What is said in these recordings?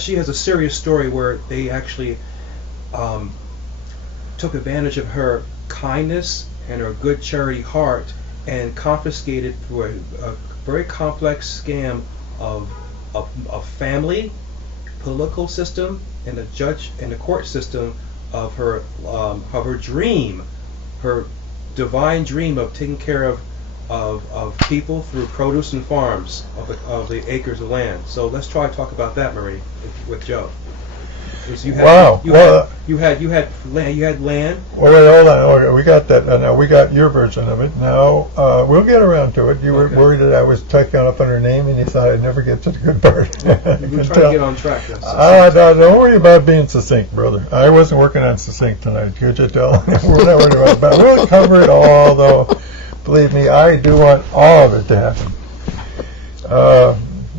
she has a serious story where they actually um, took advantage of her kindness and her good charity heart and confiscated through a very complex scam of a family, political system, and a judge and a court system of her dream, her divine dream of taking care of people through produce and farms of the acres of land. So let's try to talk about that, Marie, with Joe. Wow. You had land. Well, wait, hold on. Okay, we got that. Now we got your version of it. Now we'll get around to it. You were worried that I was taking up on her name, and you thought I'd never get to the good part. We're trying to get on track. No, don't worry about being succinct, brother. I wasn't working on succinct tonight. Could you tell? We're not worried about that. We'll cover it all, though. Believe me, I do want all of it to happen.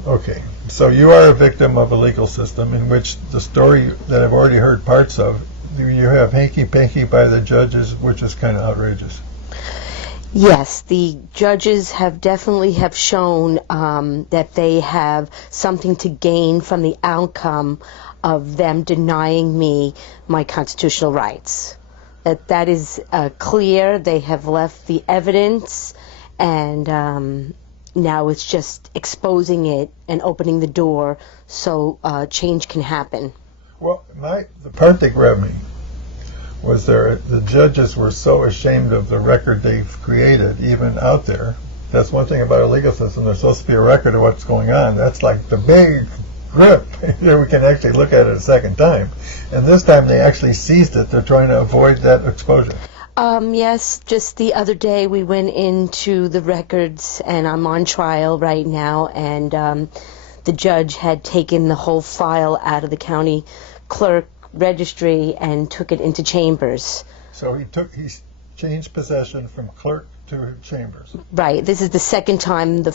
Okay. So you are a victim of a legal system in which the story that I've already heard parts of, you have hanky-panky by the judges, which is kind of outrageous. Yes, the judges have definitely shown that they have something to gain from the outcome of them denying me my constitutional rights. That is clear. They have left the evidence, and now it's just exposing it and opening the door so change can happen. Well, the part that grabbed me was the judges were so ashamed of the record they've created, even out there. That's one thing about a legal system. There's supposed to be a record of what's going on. That's like the big grip. Here we can actually look at it a second time. And this time they actually seized it. They're trying to avoid that exposure. Yes, just the other day we went into the records, and I'm on trial right now, and the judge had taken the whole file out of the county clerk registry and took it into chambers. So he changed possession from clerk to chambers. Right. This is the second time. The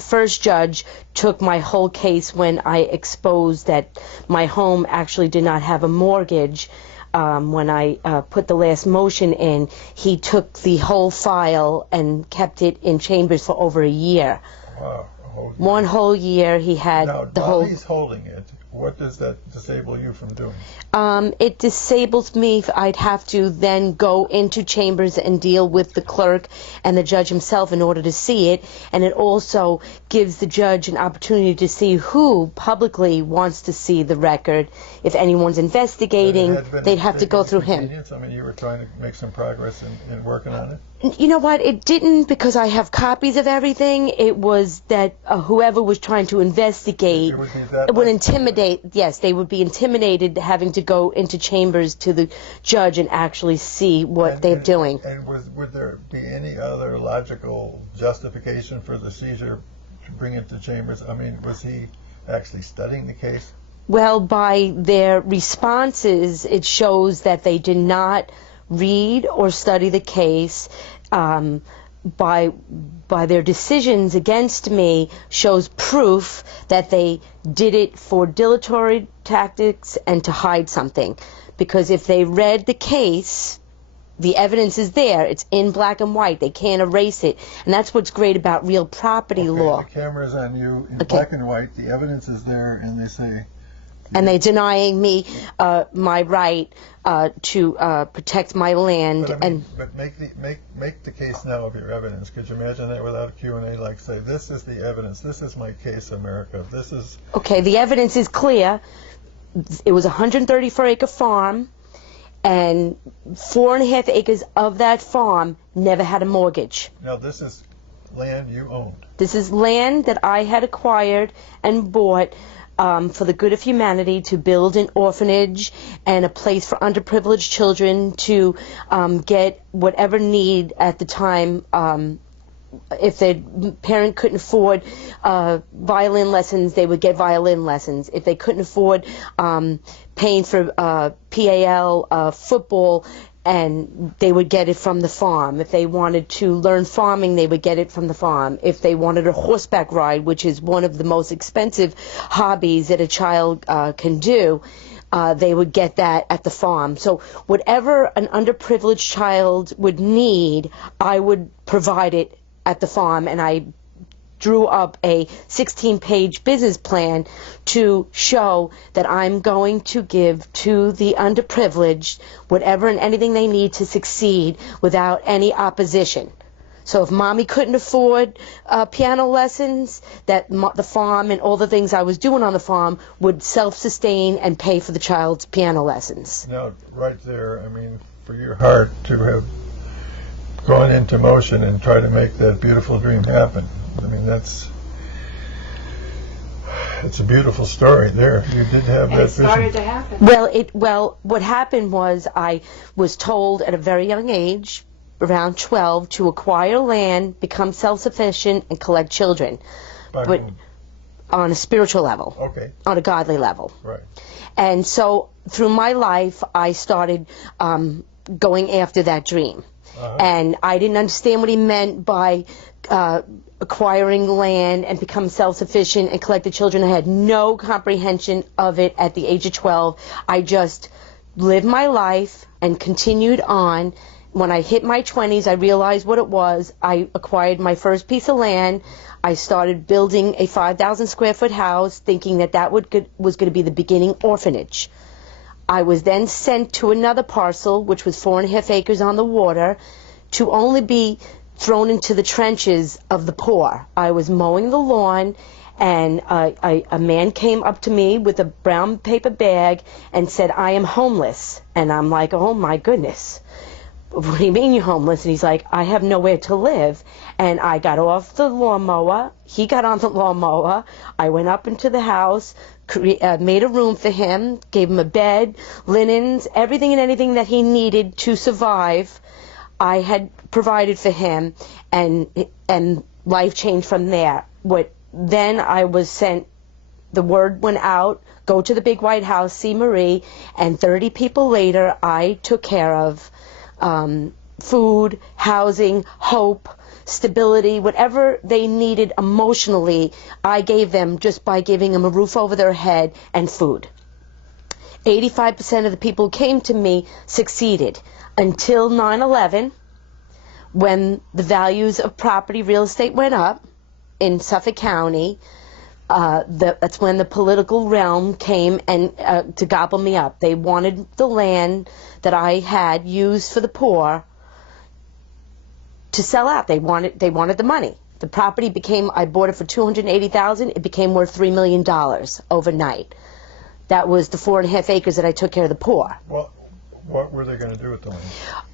first judge took my whole case when I exposed that my home actually did not have a mortgage. When I put the last motion in, he took the whole file and kept it in chambers for over a year. Wow, a whole year. One whole year he had the whole... Now, while he's holding it, what does that disable you from doing? It disables me. I'd have to then go into chambers and deal with the clerk and the judge himself in order to see it, and it also gives the judge an opportunity to see who publicly wants to see the record. If anyone's investigating, they'd have to go through him. I mean, you were trying to make some progress in working on it? You know what? It didn't, because I have copies of everything. It was that whoever was trying to investigate would intimidate. Yes, they would be intimidated having to go into chambers to the judge and actually see what they're doing. And would there be any other logical justification for the seizure to bring it to chambers? I mean, was he actually studying the case? Well, by their responses, it shows that they did not read or study the case. By their decisions against me shows proof that they did it for dilatory tactics and to hide something. Because if they read the case, the evidence is there. It's in black and white. They can't erase it. And that's what's great about real property law. The camera's on you in black and white. The evidence is there, and they say... And they're denying me my right to protect my land. But make the case now of your evidence. Could you imagine that without a Q&A? Like, say, this is the evidence. This is my case, America. This is... Okay, the evidence is clear. It was a 134-acre farm, and 4.5 acres of that farm never had a mortgage. Now, this is land you owned. This is land that I had acquired and bought for the good of humanity, to build an orphanage and a place for underprivileged children to get whatever need at the time. If their parent couldn't afford violin lessons, they would get violin lessons. If they couldn't afford paying for PAL football, and they would get it from the farm. If they wanted to learn farming, they would get it from the farm. If they wanted a horseback ride, which is one of the most expensive hobbies that a child can do, they would get that at the farm. So whatever an underprivileged child would need, I would provide it at the farm, and I drew up a 16-page business plan to show that I'm going to give to the underprivileged whatever and anything they need to succeed without any opposition. So if mommy couldn't afford piano lessons, that the farm and all the things I was doing on the farm would self-sustain and pay for the child's piano lessons. Now, right there, I mean, for your heart to have gone into motion and try to make that beautiful dream happen, I mean, it's a beautiful story there. You did have that vision. It started to happen. Well, what happened was I was told at a very young age, around 12, to acquire land, become self-sufficient, and collect children. By But whom? on a spiritual level, Okay, on a godly level. right. And so through my life, I started going after that dream. And I didn't understand what he meant by acquiring land and become self-sufficient and collect the children. I had no comprehension of it at the age of 12. I just lived my life and continued on. When I hit my 20s, I realized what it was. I acquired my first piece of land. I started building a 5,000 square foot house, thinking that was going to be the beginning orphanage. I was then sent to another parcel, which was 4.5 acres on the water, to only be thrown into the trenches of the poor. I was mowing the lawn, and a man came up to me with a brown paper bag and said, "I am homeless." And I'm like, "Oh my goodness. What do you mean you're homeless?" And he's like, "I have nowhere to live." And I got off the lawnmower. He got on the lawnmower. I went up into the house, made a room for him, gave him a bed, linens, everything and anything that he needed to survive. I had provided for him, and life changed from there. Then I was sent, the word went out, go to the big white house, see Marie, and 30 people later, I took care of food, housing, hope, stability, whatever they needed emotionally, I gave them just by giving them a roof over their head and food. 85% of the people who came to me succeeded until 9/11, when the values of property, real estate went up in Suffolk County. That's when the political realm came and to gobble me up. They wanted the land that I had used for the poor to sell out. They wanted the money. The property became, I bought it for $280,000. It became worth $3 million overnight. That was the 4.5 acres that I took care of the poor. Well, what were they going to do with the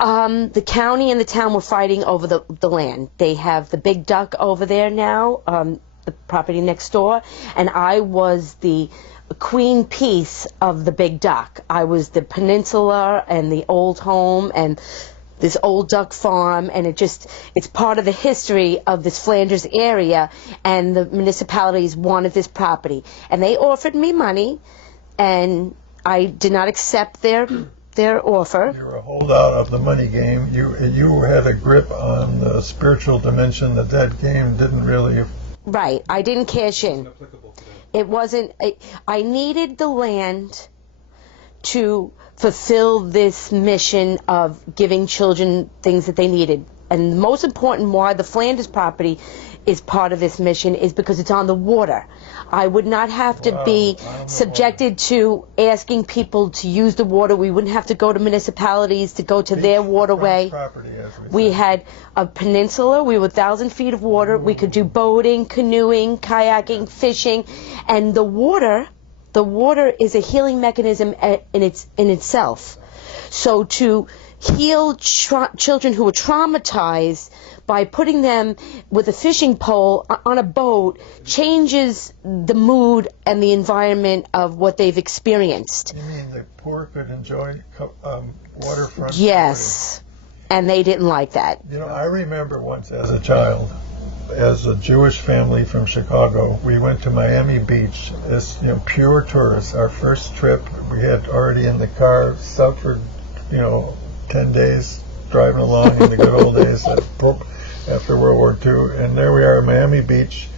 land? The county and the town were fighting over the land. They have the Big Duck over there now, the property next door, and I was the queen piece of the Big Duck. I was the peninsula and the old home and this old duck farm, and it's part of the history of this Flanders area, and the municipalities wanted this property. And they offered me money, and I did not accept their offer. You were a holdout of the money game. You had a grip on the spiritual dimension that game didn't really... Right. I didn't cash in. It wasn't... I needed the land to fulfill this mission of giving children things that they needed. And the most important why the Flanders property is part of this mission is because it's on the water. I would not have to be subjected to asking people to use the water. We wouldn't have to go to municipalities to go to their waterway. We had a peninsula. We were 1,000 feet of water. We could do boating, canoeing, kayaking, fishing. And the water is a healing mechanism in itself. So to heal children who are traumatized by putting them with a fishing pole on a boat changes the mood and the environment of what they've experienced. You mean the poor could enjoy waterfront? Yes, and they didn't like that. You know, I remember once as a child, as a Jewish family from Chicago, we went to Miami Beach as pure tourists. Our first trip, we had already in the car suffered 10 days driving along in the good old days after World War II. And there we are at Miami Beach.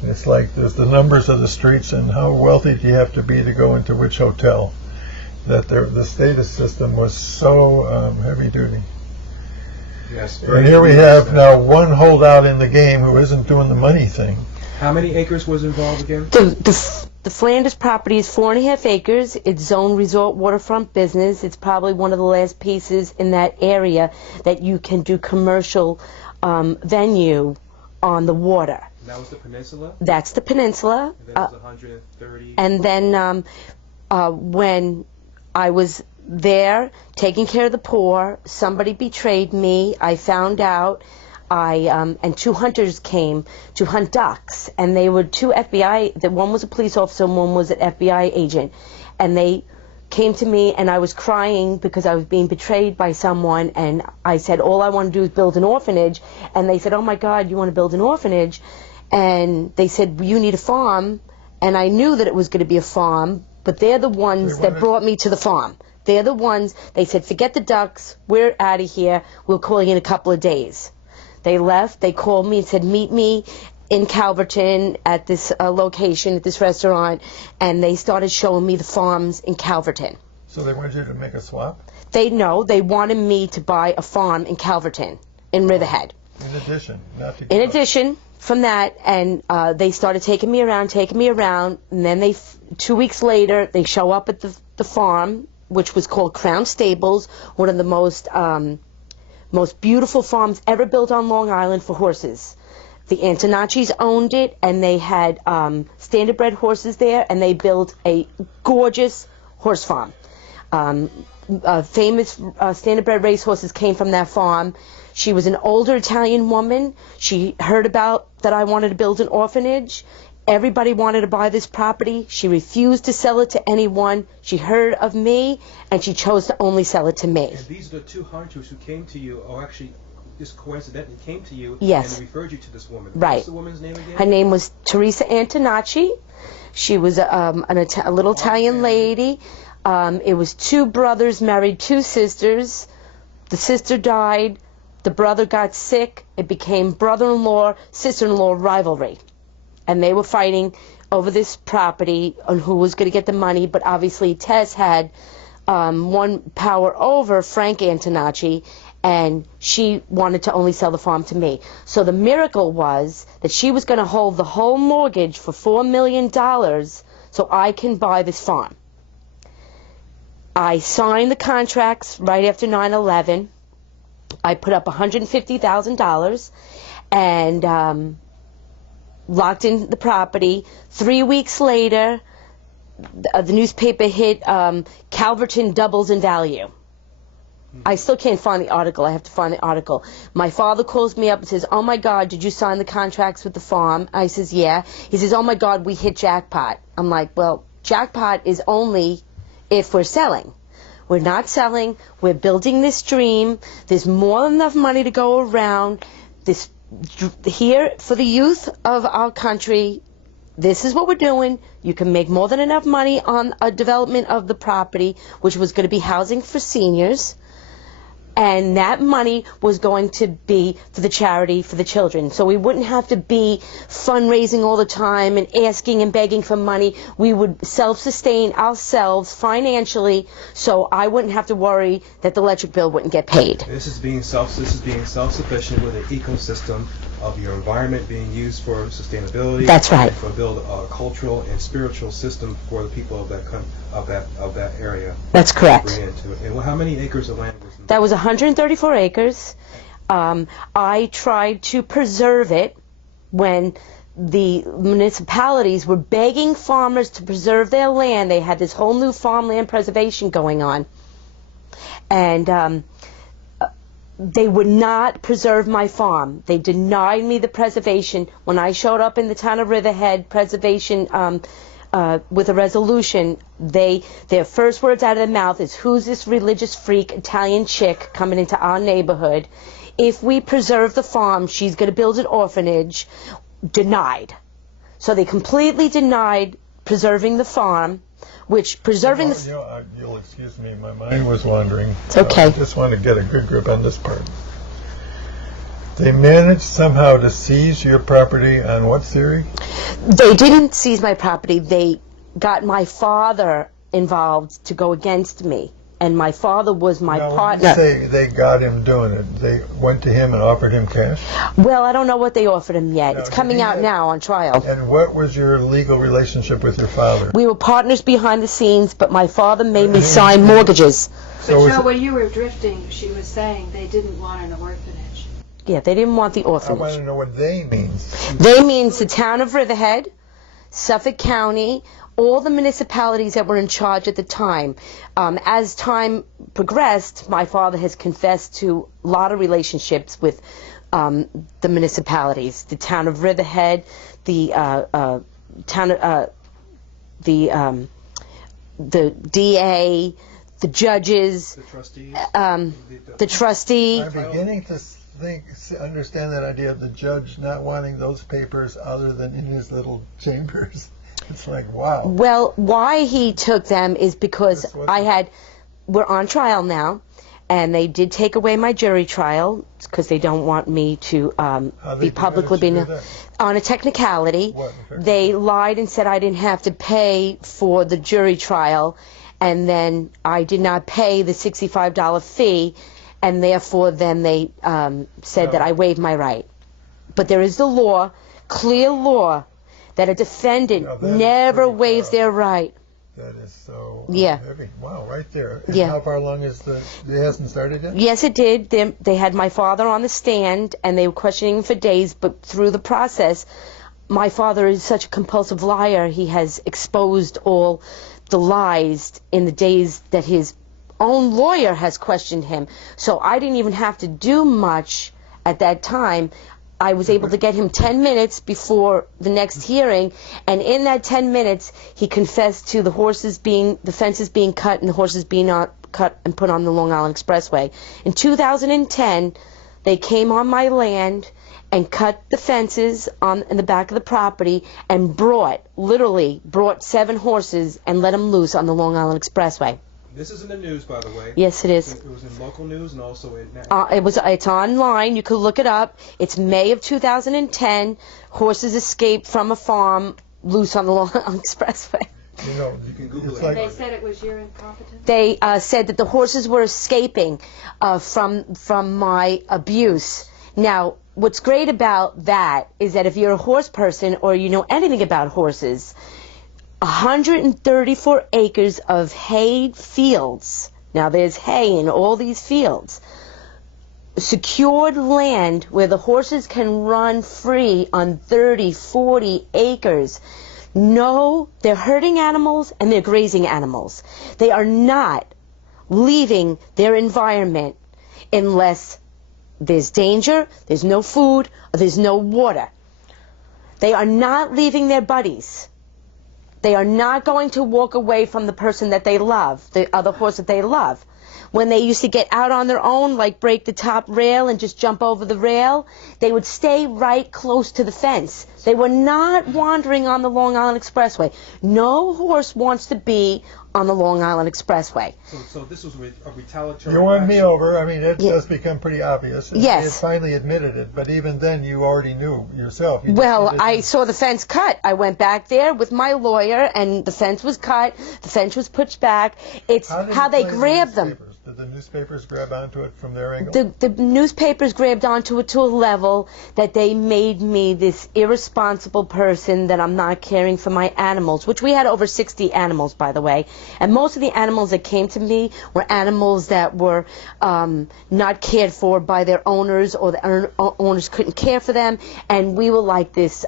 And it's like there's the numbers of the streets and how wealthy do you have to be to go into which hotel. That the status system was so heavy duty. Yes, and here we have now one holdout in the game who isn't doing the money thing. How many acres was involved again? The Flanders property is 4.5 acres. It's zone resort waterfront business. It's probably one of the last pieces in that area that you can do commercial venue on the water. And that was the peninsula? That's the peninsula. And that was 130? And then when I was there taking care of the poor, somebody betrayed me. I found out. And 2 hunters came to hunt ducks, and they were 2 FBI. One was a police officer, and one was an FBI agent, and they came to me, and I was crying because I was being betrayed by someone, and I said, all I want to do is build an orphanage, and they said, oh my God, you want to build an orphanage? And they said, you need a farm, and I knew that it was going to be a farm, but they're the ones that brought me to the farm. They're the ones, they said, forget the ducks, we're out of here, we'll call you in a couple of days. They left, they called me and said, meet me in Calverton at this location, at this restaurant, and they started showing me the farms in Calverton. So they wanted you to make a swap? They wanted me to buy a farm in Calverton, in Riverhead. In addition, not to In addition from that, and they started taking me around, and then 2 weeks later, they show up at the farm, which was called Crown Stables, one of the most beautiful farms ever built on Long Island for horses. The Antonacci's owned it, and they had standard-bred horses there, and they built a gorgeous horse farm. Famous standard-bred racehorses came from that farm. She was an older Italian woman. She heard about that I wanted to build an orphanage. Everybody wanted to buy this property. She refused to sell it to anyone. She heard of me, and she chose to only sell it to me. And these are the 2 hunters who came to you, or actually just coincidentally came to you Yes. and referred you to this woman. Right. What's the woman's name again? Her name was Teresa Antonacci. She was a little Italian lady. It was 2 brothers married 2 sisters. The sister died. The brother got sick. It became brother-in-law, sister-in-law rivalry. And they were fighting over this property on who was going to get the money, but obviously Tess had one power over Frank Antonacci, and she wanted to only sell the farm to me. So the miracle was that she was going to hold the whole mortgage for $4 million so I can buy this farm. I signed the contracts right after 9/11. I put up $150,000 and locked in the property. 3 weeks later, the newspaper hit Calverton doubles in value. I still can't find the article. I have to find the article. My father calls me up and says, oh my God, did you sign the contracts with the farm? I says, yeah. He says, oh my God, we hit jackpot. I'm like, well, jackpot is only if we're selling. We're not selling. We're building this dream. There's more than enough money to go around. This here for the youth of our country. This is what we're doing. You can make more than enough money on a development of the property, which was going to be housing for seniors. And that money was going to be for the charity for the children. So we wouldn't have to be fundraising all the time and asking and begging for money. We would self-sustain ourselves financially, so I wouldn't have to worry that the electric bill wouldn't get paid. This is being self-sufficient with an ecosystem of your environment being used for sustainability. That's right. And for build a cultural and spiritual system for the people of that area. That's correct. Bring into it. And how many acres of land was in That was 134 acres. I tried to preserve it when the municipalities were begging farmers to preserve their land. They had this whole new farmland preservation going on. And they would not preserve my farm. They denied me the preservation. When I showed up in the town of Riverhead, preservation with a resolution, their first words out of their mouth is, who's this religious freak Italian chick coming into our neighborhood? If we preserve the farm, she's going to build an orphanage. Denied. So they completely denied preserving the farm, which preserving the... You'll excuse me, my mind was wandering. It's okay. I just want to get a good grip on this part. They managed somehow to seize your property on what theory? They didn't seize my property. They got my father involved to go against me and my father was my Now, when partner. you say they got him doing it, they went to him and offered him cash? Well, I don't know what they offered him yet. No, It's coming he out had- now on trial. And what was your legal relationship with your father? We were partners behind the scenes, but my father made me sign mortgages. So But was Joe, it- when you were drifting, she was saying they didn't want an orphanage. Yeah, they didn't want the I want orphanage. to know what they means. They means the town of Riverhead, Suffolk County, all the municipalities that were in charge at the time. As time progressed, my father has confessed to a lot of relationships with the municipalities, the town of Riverhead, the town, the DA, the judges, The trustees. the trustee. I'm beginning to understand that idea of the judge not wanting those papers other than in his little chambers. It's like, wow. Well, why he took them is because This was- we're on trial now, and they did take away my jury trial because they don't want me to How they be publicly managed to being do that? on a technicality. What, in fact? They lied and said I didn't have to pay for the jury trial, and then I did not pay the $65 fee, and therefore then they said that I waived my right. But there is the law, clear law, that a defendant Now, that is never pretty waives far. their right. That is so Yeah. heavy. Wow, right there. And Yeah. how far along is it hasn't started yet? Yes, it did. They had my father on the stand, and they were questioning him for days, but through the process, my father is such a compulsive liar. He has exposed all the lies in the days that his own lawyer has questioned him. So I didn't even have to do much at that time. I was able to get him 10 minutes before the next hearing, and in that 10 minutes, he confessed to the fences being cut and the horses being cut and put on the Long Island Expressway. In 2010, they came on my land and cut the fences in the back of the property and literally brought 7 horses and let them loose on the Long Island Expressway. This is in the news, by the way. Yes, it is. It was in local news and also in. It's online. You could look it up. It's May of 2010. Horses escaped from a farm loose on the Long Island Expressway. You know, You can Google it's it. like They said it was your incompetence. They said that the horses were escaping from my abuse. Now, what's great about that is that if you're a horse person or you know anything about horses, 134 acres of hay fields. Now there's hay in all these fields. Secured land where the horses can run free on 30, 40 acres. No, they're herding animals and they're grazing animals. They are not leaving their environment unless there's danger, there's no food, or there's no water. They are not leaving their buddies. They are not going to walk away from the person that they love, the other horse that they love. When they used to get out on their own, like break the top rail and just jump over the rail, they would stay right close to the fence. They were not wandering on the Long Island Expressway. No horse wants to be on the Long Island Expressway. So this was a retaliatory. you won me action. over. I mean, it Yeah. does become pretty obvious. Yes. It finally admitted it, but even then, you already knew yourself. You Well, didn't- I saw the fence cut. I went back there with my lawyer, and the fence was cut. The fence was pushed back. It's did how it they play in the grabbed them. newspapers? Did the newspapers grab onto it from their angle? The newspapers grabbed onto it to a level that they made me this irresponsible person, that I'm not caring for my animals, which we had over 60 animals, by the way. And most of the animals that came to me were animals that were not cared for by their owners, or the owners couldn't care for them. And we were like this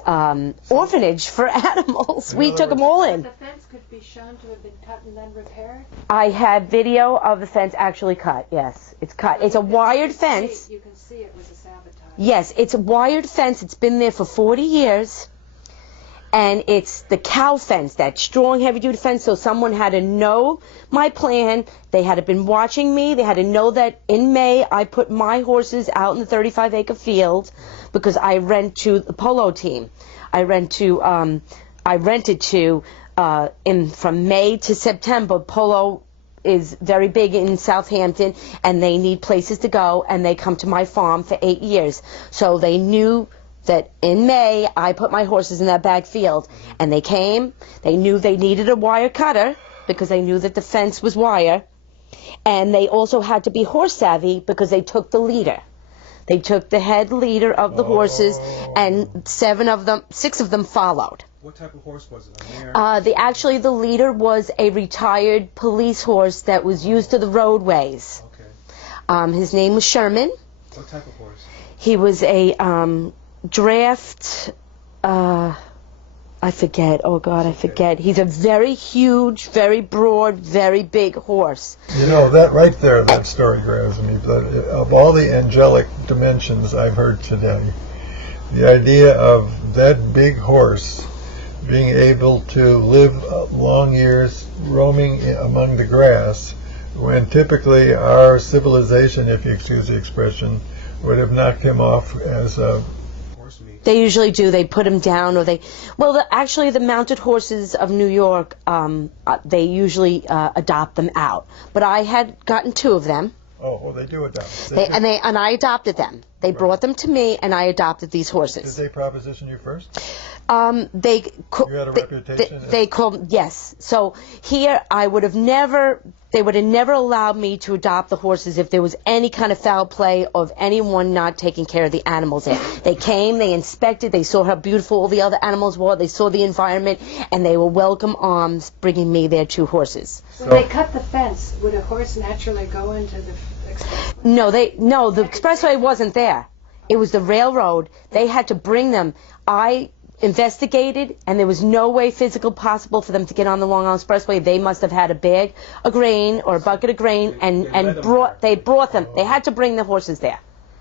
orphanage for animals. We took them all in. The fence could be shown to have been cut and then repaired. I have video of the fence actually cut. Yes, it's cut. It's a wired fence. You can see it was a sabotage. Yes, it's a wired fence. It's been there for 40 years. And it's the cow fence, that strong, heavy-duty fence. So someone had to know my plan. They had to been watching me. They had to know that in May I put my horses out in the 35-acre field because I rent to the polo team. I rented to from May to September. Polo is very big in Southampton, and they need places to go, and they come to my farm for 8 years. So they knew that in May I put my horses in that back field, and they came. They knew they needed a wire cutter because they knew that the fence was wire, And they also had to be horse savvy because they took the leader. They took the head leader of the horses, and 6 of them followed. What type of horse was it? A mare? Actually, the leader was a retired police horse that was used to the roadways. Okay. His name was Sherman. What type of horse? He was a draft. I forget. Oh God, I forget. He's a very huge, very broad, very big horse. You know, that right there, that story grabs me. Of all the angelic dimensions I've heard today, the idea of that big horse being able to live long years roaming among the grass, when typically our civilization, if you excuse the expression, would have knocked him off as a... Horse meat. They usually do. They put him down, or they... Well, actually, the mounted horses of New York, they usually adopt them out. But I had gotten 2 of them. Oh, well, they do adopt. And I adopted them. They brought them to me, and I adopted these horses. Did they proposition you first? You had a reputation? They called, yes. So here, they would have never allowed me to adopt the horses if there was any kind of foul play of anyone not taking care of the animals there. They came, they inspected, they saw how beautiful all the other animals were, they saw the environment, and they were welcome arms bringing me their 2 horses. When they cut the fence, would a horse naturally go into the expressway? No, the expressway wasn't there. It was the railroad. They had to bring them. I investigated, and there was no way physical possible for them to get on the Long Island Expressway. They must have had a bag of grain or a bucket of grain, they brought them. They had to bring the horses there.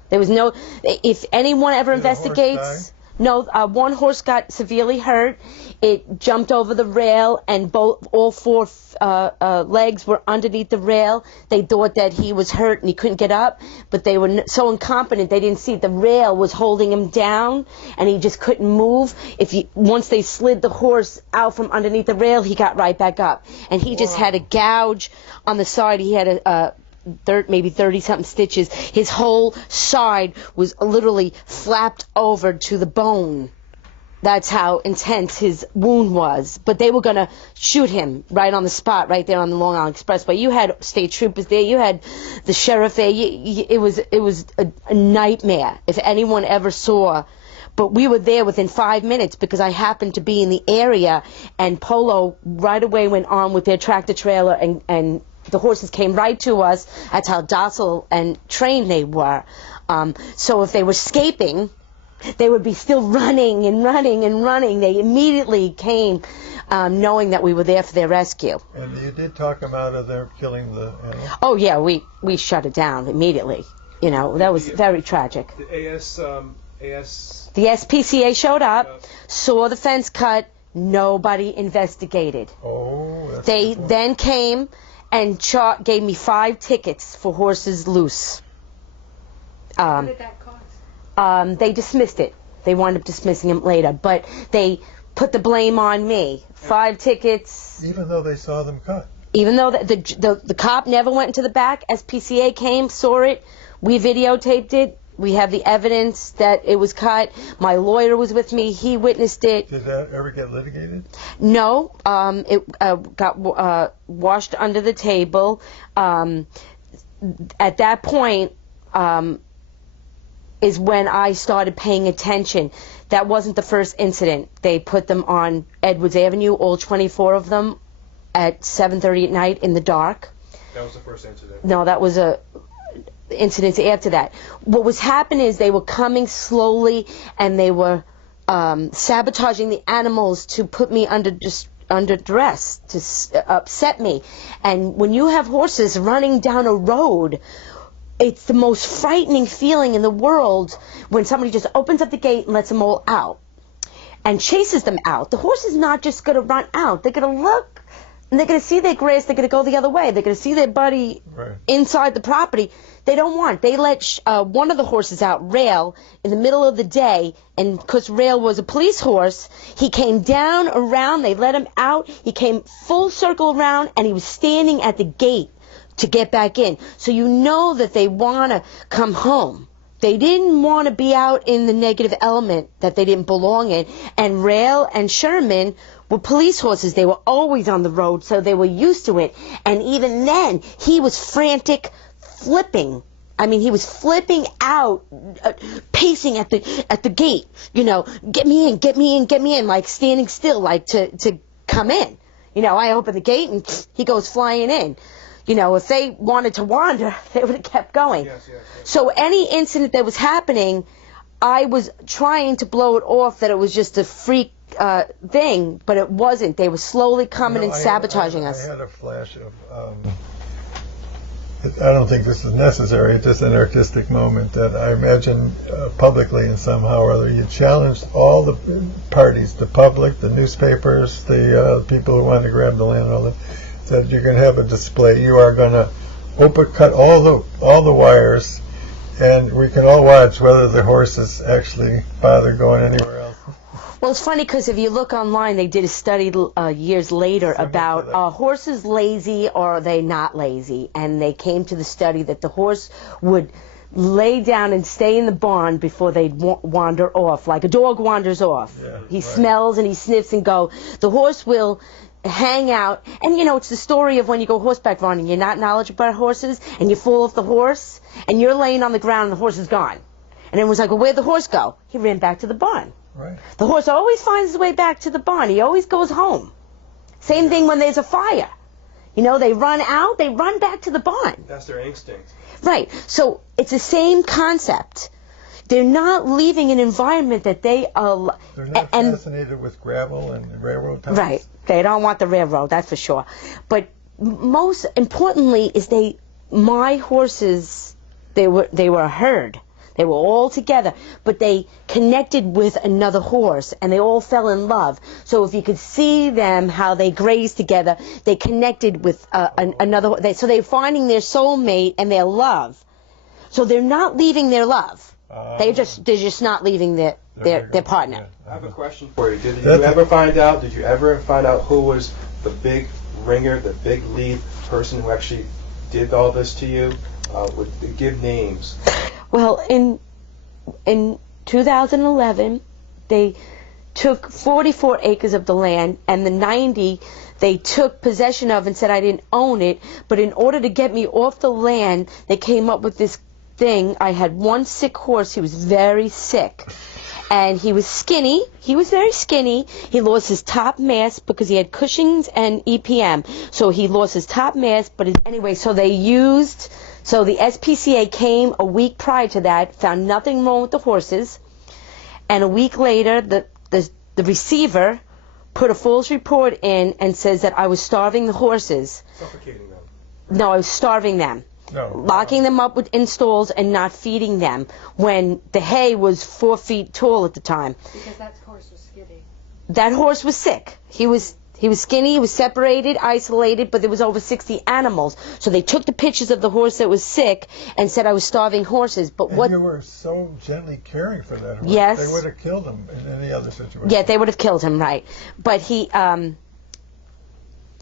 There was no, if anyone ever Did a horse investigates, no, one horse got severely hurt. It jumped over the rail, and all 4 legs were underneath the rail. They thought that he was hurt and he couldn't get up, but they were so incompetent they didn't see the rail was holding him down, and he just couldn't move. Once they slid the horse out from underneath the rail, he got right back up, and he just had a gouge on the side. He had maybe 30-something stitches. His whole side was literally flapped over to the bone. That's how intense his wound was. But they were going to shoot him right on the spot, right there on the Long Island Expressway. You had state troopers there. You had the sheriff there. It was a nightmare if anyone ever saw. But we were there within 5 minutes because I happened to be in the area, and Polo right away went on with their tractor trailer, and the horses came right to us. That's how docile and trained they were. So if they were escaping, they would be still running and running and running. They immediately came knowing that we were there for their rescue. And you did talk them out of their killing the animal? Oh, yeah, we shut it down immediately. You know, that was very tragic. The The SPCA showed up, saw the fence cut, nobody investigated. Oh, that's They good point. then came and gave me 5 tickets for horses loose. What did that cost? They dismissed it. They wound up dismissing him later, but they put the blame on me. 5 tickets. Even though they saw them cut. Even though the cop never went into the back, SPCA came, saw it, we videotaped it. We have the evidence that it was cut. My lawyer was with me. He witnessed it. Did that ever get litigated? No, it got washed under the table. At that point is when I started paying attention. That wasn't the first incident. They put them on Edwards Avenue, all 24 of them, at 7:30 at night in the dark. That was the first incident. No, that was incidents after that. What was happening is they were coming slowly, and they were sabotaging the animals to put me under duress, to upset me. And when you have horses running down a road, it's the most frightening feeling in the world when somebody just opens up the gate and lets them all out and chases them out. The horse is not just going to run out. They're going to look, and they're going to see their grass. They're going to go the other way. They're going to see their buddy inside the property. They don't want. They let one of the horses out, Rail, in the middle of the day, and because Rail was a police horse, he came down around. They let him out. He came full circle around, and he was standing at the gate to get back in. So you know that they want to come home. They didn't want to be out in the negative element that they didn't belong in. And Rail and Sherman were police horses. They were always on the road, so they were used to it. And even then, he was frantic, flipping. I mean, he was flipping out, pacing at the gate. You know, get me in, get me in, get me in, like standing still, like to come in. You know, I open the gate and he goes flying in. You know, if they wanted to wander, they would have kept going. Yes. So any incident that was happening, I was trying to blow it off that it was just a freak thing, but it wasn't. They were slowly coming and sabotaging us. I had a flash of, I don't think this is necessary, it's just an artistic moment that I imagine publicly and somehow or other you challenged all the parties, the public, the newspapers, the people who wanted to grab the land and all that, said you're going to have a display. You are going to cut all the wires, and we can all watch whether the horses actually bother going anywhere else. Well, it's funny because if you look online, they did a study years later about are horses lazy or are they not lazy? And they came to the study that the horse would lay down and stay in the barn before they'd wander off, like a dog wanders off. Yeah, He right. smells and he sniffs and go. The horse will hang out, and you know, it's the story of when you go horseback riding, you're not knowledgeable about horses, and you fall off the horse, and you're laying on the ground and the horse is gone. And everyone's like, well, where'd the horse go? He ran back to the barn. Right. The horse always finds his way back to the barn. He always goes home. Same thing when there's a fire. You know, they run out, they run back to the barn. That's their instinct. Right. So it's the same concept. They're not leaving an environment that they are... They're not fascinated with gravel and railroad ties. Right. They don't want the railroad, that's for sure. But most importantly is my horses, they were a herd. They were all together, but they connected with another horse, and they all fell in love. So if you could see them, how they grazed together, they connected with another. So they're finding their soulmate and their love. So they're not leaving their love. They're just not leaving their partner. I have a question for you. Did you ever find out who was the big ringer, the big lead person who actually did all this to you? Give names. Well, in 2011, they took 44 acres of the land, and the 90 they took possession of and said I didn't own it. But in order to get me off the land, they came up with this thing. I had one sick horse. He was very sick. And he was skinny. He was very skinny. He lost his top mass because he had Cushing's and EPM. So he lost his top mass. But anyway, so the SPCA came a week prior to that, found nothing wrong with the horses. And a week later, the receiver put a false report in and says that I was starving the horses. Suffocating them. No, I was starving them. No. Locking them up in stalls and not feeding them when the hay was 4 feet tall at the time. Because that horse was skinny. That horse was sick. He was skinny, he was separated, isolated, but there was over 60 animals. So they took the pictures of the horse that was sick and said I was starving horses. But And what? you were so gently caring for that horse. Yes. They would have killed him in any other situation. Yeah, they would have killed him, right? But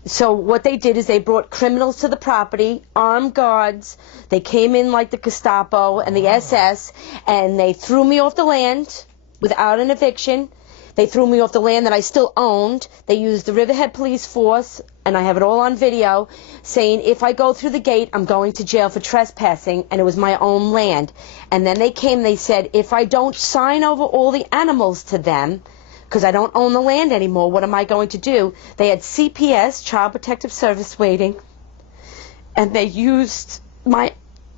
so what they did is they brought criminals to the property, armed guards. They came in like the Gestapo and the SS, and they threw me off the land without an eviction. They threw me off the land that I still owned. They used the Riverhead Police Force, and I have it all on video, saying if I go through the gate, I'm going to jail for trespassing, and it was my own land. And then they came, they said, if I don't sign over all the animals to them, because I don't own the land anymore, what am I going to do? They had CPS, Child Protective Service, waiting, and they used my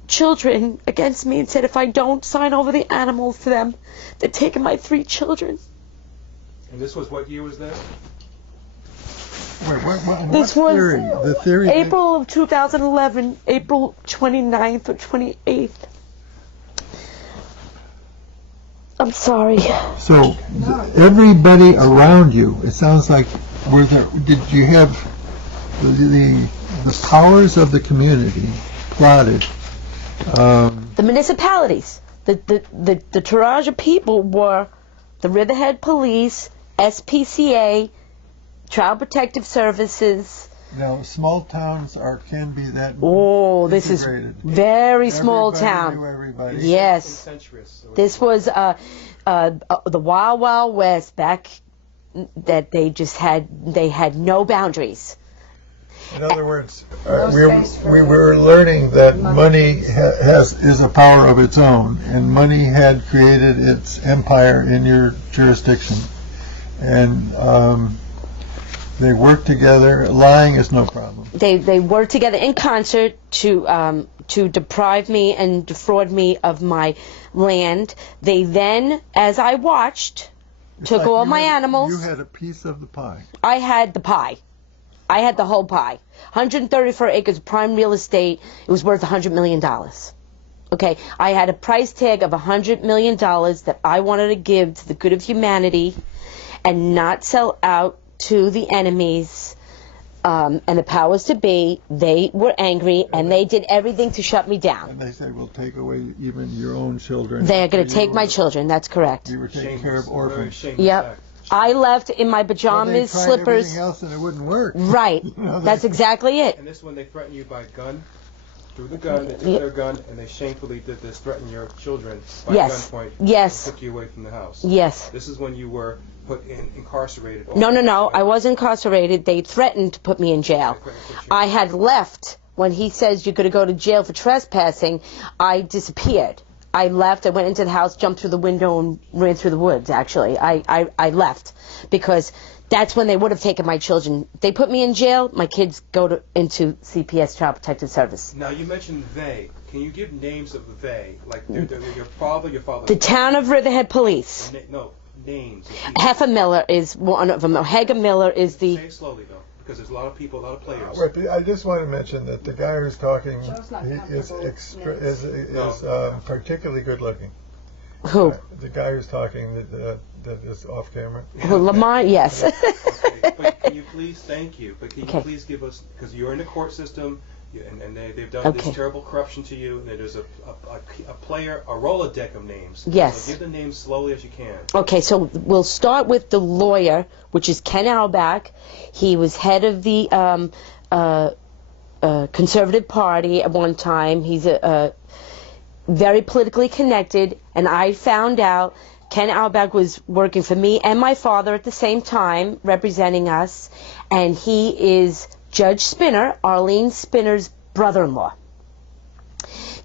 children against me and said if I don't sign over the animals to them, they're taking my 3 children. And this was what year was that? Wait, This what was theory? The theory April of 2011, April 29th or 28th. I'm sorry. So everybody around you, it sounds like, did you have the powers of the community plotted? The municipalities, the Taraja people were the Riverhead Police, SPCA, Child Protective Services, Now, small towns can be that. Oh, this is integrated. very small Everybody town. knew everybody. Yes. Incestuous, so This was the Wild Wild West back that they had no boundaries. In other words, No space for we were learning that money is a power of its own, and money had created its empire in your jurisdiction, and they worked together. Lying is no problem. They worked together in concert to deprive me and defraud me of my land. They then, as I watched, It's took like all you my had- animals. You had a piece of the pie. I had the pie. I had the whole pie. 134 acres of prime real estate. It was worth $100 million. Okay, I had a price tag of $100 million that I wanted to give to the good of humanity and not sell out to the enemies and the powers to be. They were angry and they did everything to shut me down. And they said, we'll take away even your own children. They are going to You take my were- children. That's correct. You were taking care of Very orphans. shameless Yep. act. I left in my Well, they pajamas, tried slippers. everything else and it wouldn't work. Right. You know, That's exactly it. And this one, they threaten you by gun, through the gun, they took Ye- their gun, and they shamefully did this, threaten your children by Yes. gunpoint. Yes. And took you away from the house. Yes. This is when you were put in, incarcerated. No. I was incarcerated. They threatened to put me in jail. I had left when he says you're going to go to jail for trespassing. I disappeared. I left. I went into the house, jumped through the window, and ran through the woods, actually. I left because that's when they would have taken my children. They put me in jail. My kids go into CPS, Child Protective Service. Now, you mentioned they. Can you give names of they? Like they're your father, your father's The town of Riverhead Police. No, names. of people. Heffa Miller is one of them. Hega Miller is Say the... it slowly, though, because there's a lot of people, a lot of players. Right, I just want to mention that the guy who's talking Joe's not is comfortable. particularly good looking. Who? The guy who's talking that is off camera. Lamar? Yes. Okay, but can you please, thank you, but can you Okay. please give us, because you're in the court system, and they've done Okay. this terrible corruption to you, and there's a player, a Rolodeck of names. Yes. So give the names slowly as you can. Okay, so we'll start with the lawyer, which is Ken Albach. He was head of the Conservative Party at one time. He's very politically connected, and I found out Ken Albach was working for me and my father at the same time, representing us, and he is Judge Spinner, Arlene Spinner's brother-in-law.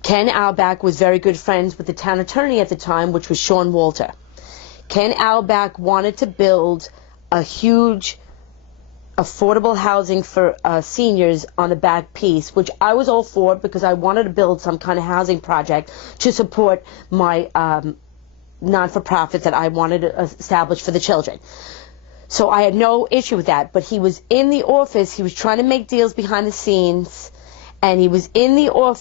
Ken Albach was very good friends with the town attorney at the time, which was Sean Walter. Ken Albach wanted to build a huge affordable housing for seniors on the back piece, which I was all for because I wanted to build some kind of housing project to support my non-for-profit that I wanted to establish for the children. So I had no issue with that, but he was in the office, he was trying to make deals behind the scenes, and he was in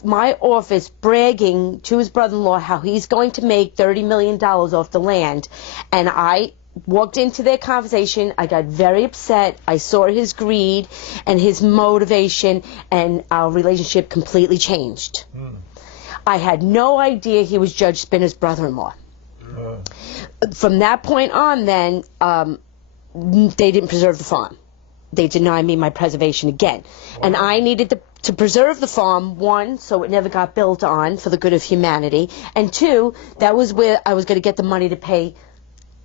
my office bragging to his brother-in-law how he's going to make $30 million off the land. And I walked into their conversation. I got very upset. I saw his greed and his motivation, and our relationship completely changed. I had no idea he was Judge Spinner's brother-in-law. From that point on, then, they didn't preserve the farm. They denied me my preservation again. And I needed to preserve the farm, one, so it never got built on for the good of humanity, and two, that was where I was going to get the money to pay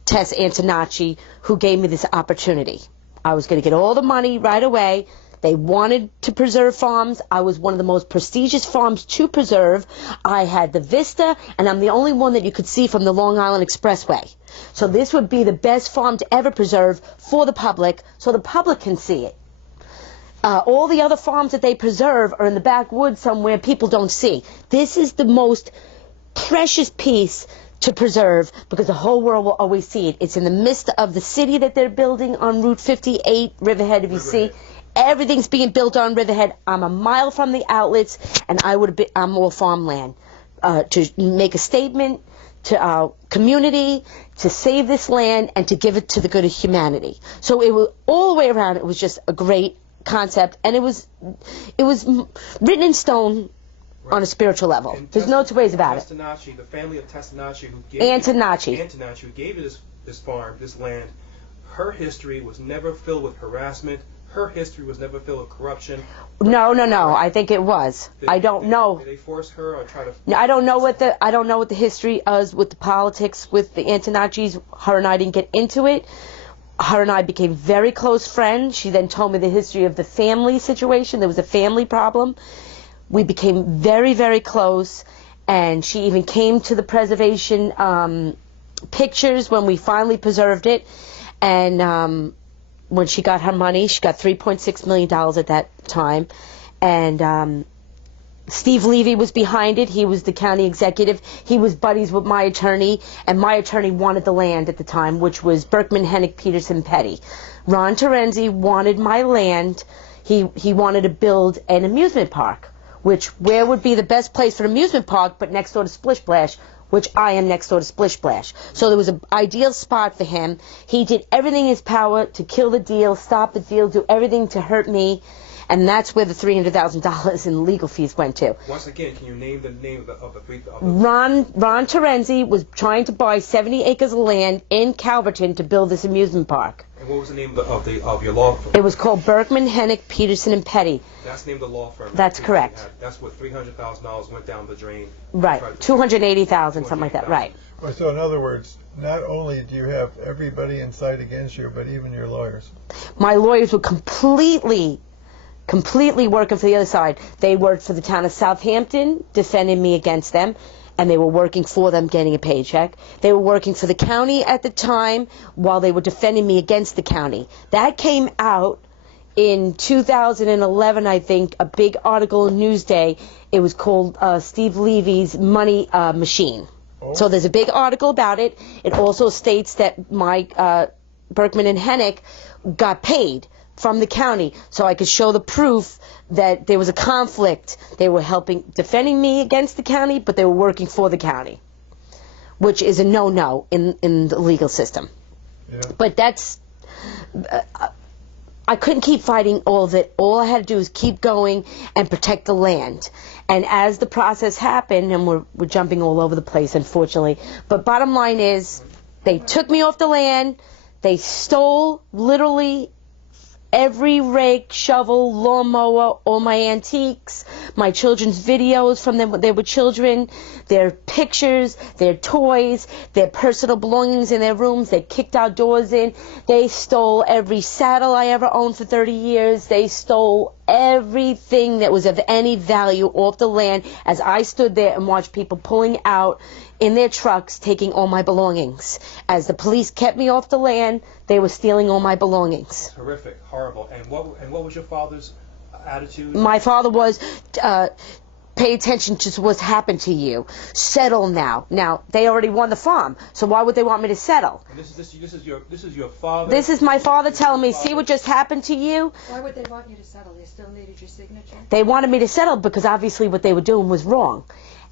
Tess Antonacci, who gave me this opportunity. I was going to get all the money right away. They wanted to preserve farms. I was one of the most prestigious farms to preserve. I had the vista, and I'm the only one that you could see from the Long Island Expressway. So this would be the best farm to ever preserve for the public, so the public can see it. All the other farms that they preserve are in the backwoods somewhere people don't see. This is the most precious piece to preserve because the whole world will always see it. It's in the midst of the city that they're building on Route 58, Riverhead, if you see. Everything's being built on Riverhead. I'm a mile from the outlets, and I'm all farmland. To make a statement to our community, to save this land, and to give it to the good of humanity. So it was all the way around. It was just a great concept, and it was written in stone on a spiritual level. And There's no two ways about it. The family of Testonacci, who gave Antonacci. who gave you this farm, this land, her history was never filled with harassment. Her history was never filled with corruption. No. I think it was. I don't know. Did they force her or try to? No, I don't know what the history is with the politics with the Antonaccis. Her and I didn't get into it. Her and I became very close friends. She then told me the history of the family situation. There was a family problem. We became very, very close, and she even came to the preservation pictures when we finally preserved it. And when she got her money, she got $3.6 million at that time. And Steve Levy was behind it. He was the county executive. He was buddies with my attorney, and my attorney wanted the land at the time, which was Berkman, Hennick, Peterson, Petty. Ron Terenzi wanted my land. He wanted to build an amusement park, which where would be the best place for an amusement park but next door to Splish Splash, which I am next door to Splish Splash. So there was an ideal spot for him. He did everything in his power to kill the deal, stop the deal, do everything to hurt me. And that's where the $300,000 in legal fees went to. Once again, can you name the name of the three? Ron Terenzi was trying to buy 70 acres of land in Calverton to build this amusement park. And what was the name of your law firm? It was called Berkman, Hennick, Peterson, and Petty. That's the name of the law firm. That's correct. That's what $300,000 went down the drain. Right, 280,000, something like that. Right. Well, so in other words, not only do you have everybody in sight against you, but even your lawyers. My lawyers were completely working for the other side. They worked for the town of Southampton, defending me against them, and they were working for them, getting a paycheck. They were working for the county at the time while they were defending me against the county. That came out in 2011, I think, a big article in Newsday. It was called Steve Levy's Money Machine. Oh. So there's a big article about it. It also states that my Berkman and Hennick got paid from the county, so I could show the proof that there was a conflict. They were defending me against the county, but they were working for the county, which is a no-no in the legal system. Yeah. But that's, I couldn't keep fighting all of it. All I had to do was keep going and protect the land. And as the process happened, and we're jumping all over the place, unfortunately, but bottom line is, they took me off the land. They stole literally every rake, shovel, lawnmower, all my antiques, my children's videos from them when they were children, their pictures, their toys, their personal belongings in their rooms. They kicked our doors in. They stole every saddle I ever owned for 30 years. They stole everything that was of any value off the land as I stood there and watched people pulling out in their trucks, taking all my belongings. As the police kept me off the land, they were stealing all my belongings. Horrific, horrible. And what was your father's attitude? My father was, pay attention to what's happened to you. Settle now. Now, they already won the farm, so why would they want me to settle? And this is your father. This is my father telling me, see what just happened to you? Why would they want you to settle? They still needed your signature? They wanted me to settle because obviously what they were doing was wrong.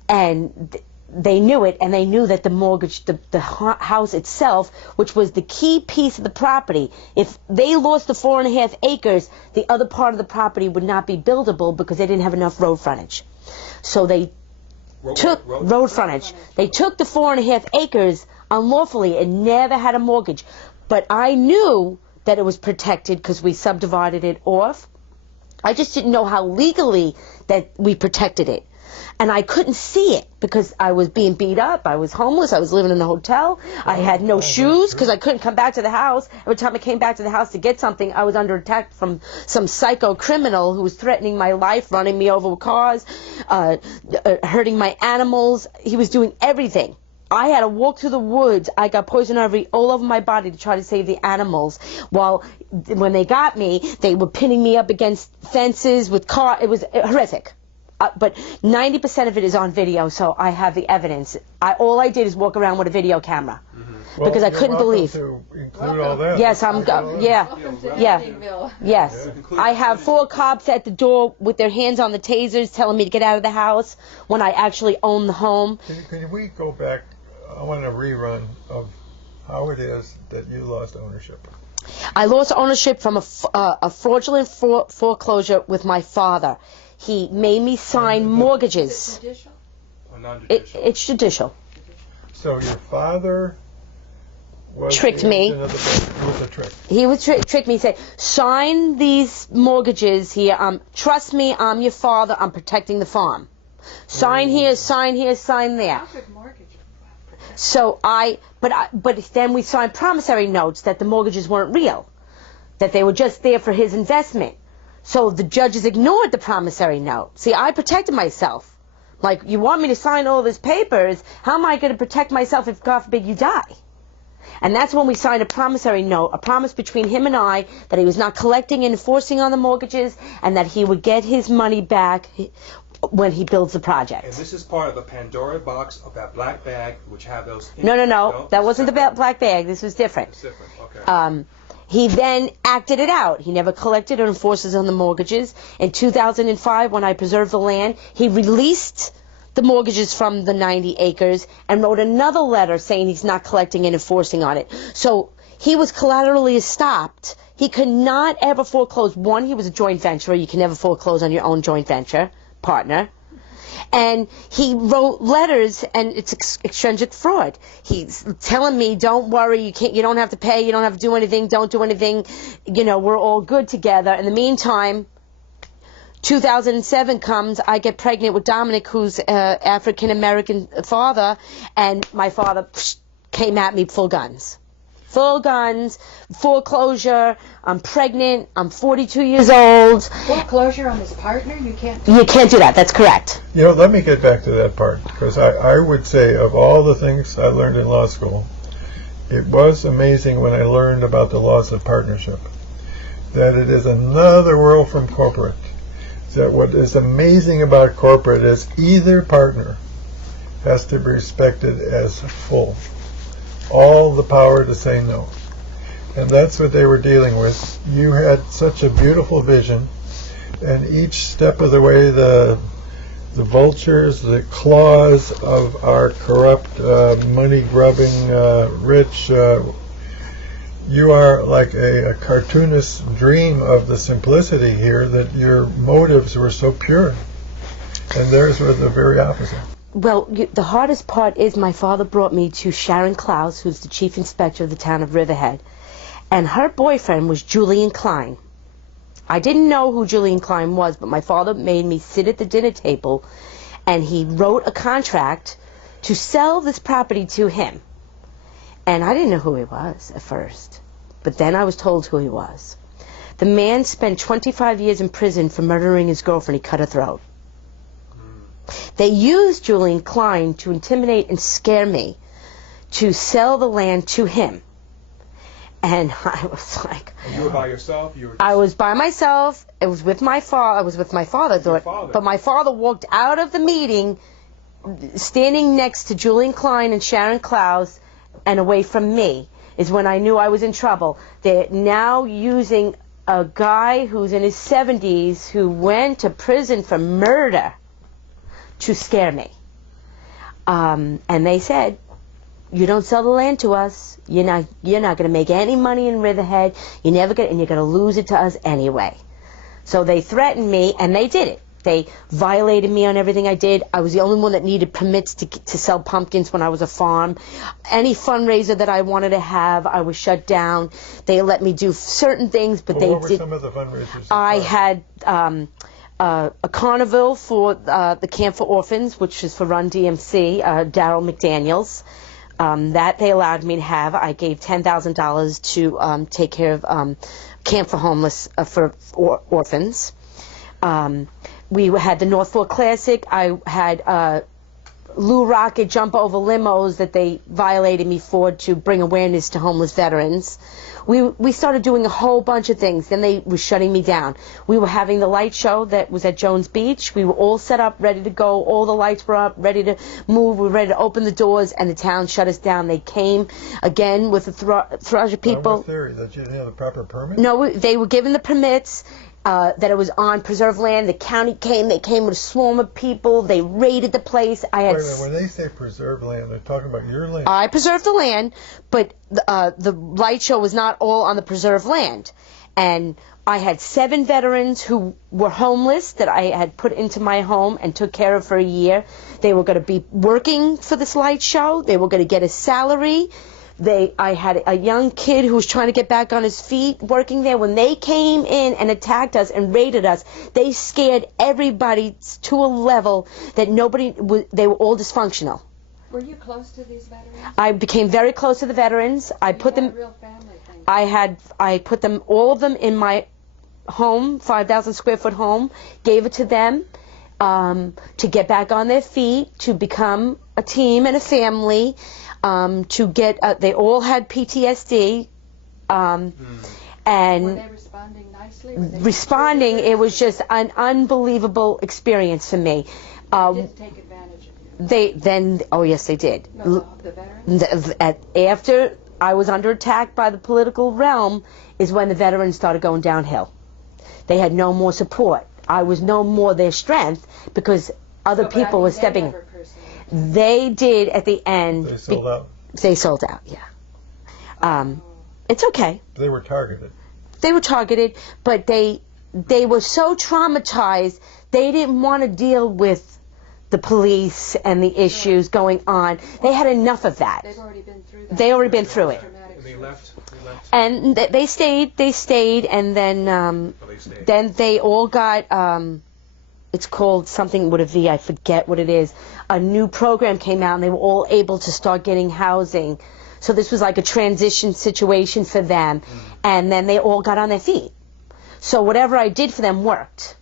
And they knew it, and they knew that the mortgage, the house itself, which was the key piece of the property, if they lost the 4.5 acres, the other part of the property would not be buildable because they didn't have enough road frontage. So they took road frontage. They took the 4.5 acres unlawfully and never had a mortgage. But I knew that it was protected because we subdivided it off. I just didn't know how legally that we protected it. And I couldn't see it because I was being beat up. I was homeless. I was living in a hotel. I had no shoes because I couldn't come back to the house. Every time I came back to the house to get something, I was under attack from some psycho criminal who was threatening my life, running me over with cars, hurting my animals. He was doing everything. I had to walk through the woods. I got poison ivy all over my body to try to save the animals. While when they got me, they were pinning me up against fences with car. It was horrific. But 90% of it is on video, so I have the evidence. All I did is walk around with a video camera because I couldn't believe. To include all that. Yes, yes. I have 4 cops at the door with their hands on the tasers telling me to get out of the house when I actually own the home. Can we go back? I want a rerun of how it is that you lost ownership. I lost ownership from a fraudulent foreclosure with my father. He made me sign mortgages. Is it judicial? Or non-judicial? It's judicial. So your father was Tricked the me. agent of the bank. was a trick. He would trick me. He said, sign these mortgages here. Trust me, I'm your father. I'm protecting the farm. Sign here, sign there. How could mortgage protect? So but then we signed promissory notes that the mortgages weren't real, that they were just there for his investment. So the judges ignored the promissory note. See, I protected myself. Like, you want me to sign all these papers, how am I going to protect myself if, God forbid, you die? And that's when we signed a promissory note, a promise between him and I that he was not collecting and enforcing on the mortgages, and that he would get his money back when he builds the project. And this is part of the Pandora box of that black bag, which have those... No, that wasn't the black bag. This was different. It's different, okay. He then acted it out. He never collected or enforces on the mortgages. In 2005, when I preserved the land, he released the mortgages from the 90 acres and wrote another letter saying he's not collecting and enforcing on it. So he was collaterally stopped. He could not ever foreclose. One, he was a joint venturer. You can never foreclose on your own joint venture partner. And he wrote letters, and it's extrinsic fraud. He's telling me, don't worry, you don't have to pay, you don't have to do anything, don't do anything, we're all good together. In the meantime, 2007 comes, I get pregnant with Dominic, who's African-American father, and my father came at me full guns. Full guns, foreclosure, I'm pregnant, I'm 42 years old. Foreclosure on his partner? You can't do that, that's correct. Let me get back to that part, because I would say of all the things I learned in law school, it was amazing when I learned about the laws of partnership, that it is another world from corporate. That what is amazing about corporate is either partner has to be respected as full. All the power to say no. And that's what they were dealing with. You had such a beautiful vision, and each step of the way the vultures, the claws of our corrupt, money-grubbing rich, you are like a cartoonist's dream of the simplicity here, that your motives were so pure. And theirs were the very opposite. Well, the hardest part is my father brought me to Sharon Klaus, who's the chief inspector of the town of Riverhead. And her boyfriend was Julian Klein. I didn't know who Julian Klein was, but my father made me sit at the dinner table, and he wrote a contract to sell this property to him. And I didn't know who he was at first, but then I was told who he was. The man spent 25 years in prison for murdering his girlfriend. He cut her throat. They used Julian Klein to intimidate and scare me to sell the land to him. And I was like... And you were by yourself? I was by myself. It was with my father. I was with my father. But my father walked out of the meeting standing next to Julian Klein and Sharon Klaus and away from me is when I knew I was in trouble. They're now using a guy who's in his 70s who went to prison for murder to scare me. And they said, you don't sell the land to us, you're not going to make any money in Riverhead, and you're going to lose it to us anyway. So they threatened me, and they did it. They violated me on everything I did. I was the only one that needed permits to sell pumpkins when I was a farm. Any fundraiser that I wanted to have, I was shut down. They let me do certain things, but what were some of the fundraisers? I had a carnival for the Camp for Orphans, which is for Run DMC, Daryl McDaniels. That they allowed me to have. I gave $10,000 to take care of Camp for Homeless for orphans. We had the North Fork Classic. I had Lou Rocket jump over limos that they violated me for to bring awareness to homeless veterans. We started doing a whole bunch of things. Then they were shutting me down. We were having the light show that was at Jones Beach. We were all set up, ready to go. All the lights were up, ready to move. We were ready to open the doors, and the town shut us down. They came again with a thrush of people. What theory? That you didn't have the proper permit? No, they were given the permits. That it was on preserved land. The county came. They came with a swarm of people. They raided the place. Wait a minute. When they say preserved land, they're talking about your land. I preserved the land, but the light show was not all on the preserved land. And I had 7 veterans who were homeless that I had put into my home and took care of for a year. They were going to be working for this light show. They were going to get a salary I had a young kid who was trying to get back on his feet working there. When they came in and attacked us and raided us, they scared everybody to a level that they were all dysfunctional. Were you close to these veterans? I became very close to the veterans. I put them. A real family thing. I put them, all of them, in my home, 5,000 square foot home. Gave it to them to get back on their feet, to become a team and a family. They all had PTSD. And were they responding nicely? responding, it was just an unbelievable experience for me. They did take advantage of you. Oh yes, they did. No, the veterans? After I was under attack by the political realm is when the veterans started going downhill. They had no more support. I was no more their strength because other people were stepping in. They did at the end. They sold out. They sold out, yeah. It's okay. They were targeted. They were targeted, but they were so traumatized, they didn't want to deal with the police and the issues going on. They had enough of that. They've already been through that. They already been through it. And they left. And they stayed, and then they all got, it's called something with a V, I forget what it is. A new program came out and they were all able to start getting housing. So this was like a transition situation for them. And then they all got on their feet. So whatever I did for them worked.